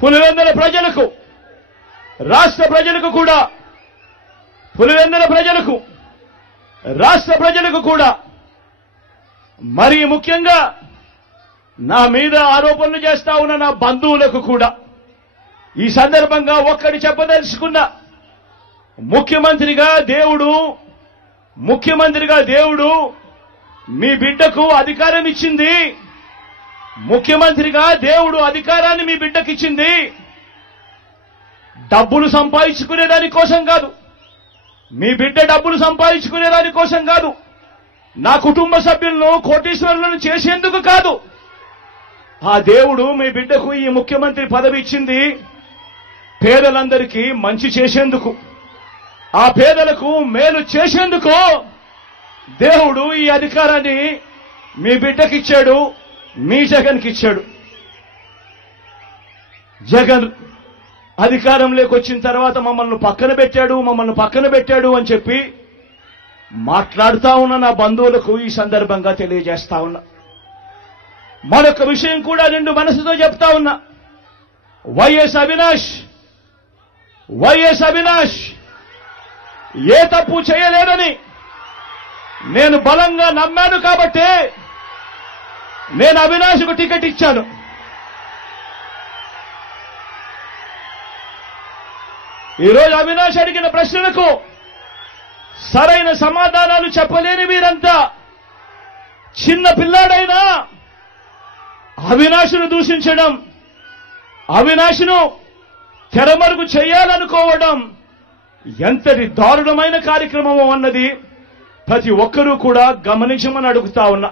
పులివెందుల ప్రజలకు, రాష్ట్ర ప్రజలకు కూడా, పులివెందుల ప్రజలకు, రాష్ట్ర ప్రజలకు కూడా, మరి ముఖ్యంగా నా మీద ఆరోపణలు చేస్తా ఉన్న నా బంధువులకు కూడా ఈ సందర్భంగా ఒక్కటి చెప్పదలుచుకున్నా. ముఖ్యమంత్రిగా దేవుడు మీ బిడ్డకు అధికారం ఇచ్చింది. ముఖ్యమంత్రిగా దేవుడు అధికారాన్ని మీ బిడ్డకి ఇచ్చింది డబ్బులు సంపాదించుకునే దాని కోసం కాదు, మీ బిడ్డ డబ్బులు సంపాదించుకునే దాని కోసం కాదు, నా కుటుంబ సభ్యులను కోటీశ్వరులను చేసేందుకు కాదు. ఆ దేవుడు మీ బిడ్డకు ఈ ముఖ్యమంత్రి పదవి ఇచ్చింది పేదలందరికీ మంచి చేసేందుకు, ఆ పేదలకు మేలు చేసేందుకు దేవుడు ఈ అధికారాన్ని మీ బిడ్డకిచ్చాడు, మీ జగన్కి ఇచ్చాడు. జగన్ అధికారంలోకి వచ్చిన తర్వాత మమ్మల్ని పక్కన పెట్టాడు అని చెప్పి మాట్లాడుతా ఉన్న నా బంధువులకు ఈ సందర్భంగా తెలియజేస్తా ఉన్నా. మరొక విషయం కూడా నిండు మనసుతో చెప్తా ఉన్నా. వైఎస్ అవినాష్ ఏ తప్పు చేయలేదని నేను బలంగా నమ్మాను కాబట్టి నేను అవినాష్కు టికెట్ ఇచ్చాను. ఈరోజు అవినాష్ అడిగిన ప్రశ్నలకు సరైన సమాధానాలు చెప్పలేని వీరంతా చిన్న పిల్లాడైనా అవినాష్ను దూషించడం, అవినాష్ను తెరమరుగు చేయాలనుకోవడం ఎంతటి దారుణమైన కార్యక్రమం అన్నది ప్రతి ఒక్కరూ కూడా గమనించమని అడుగుతా ఉన్నా.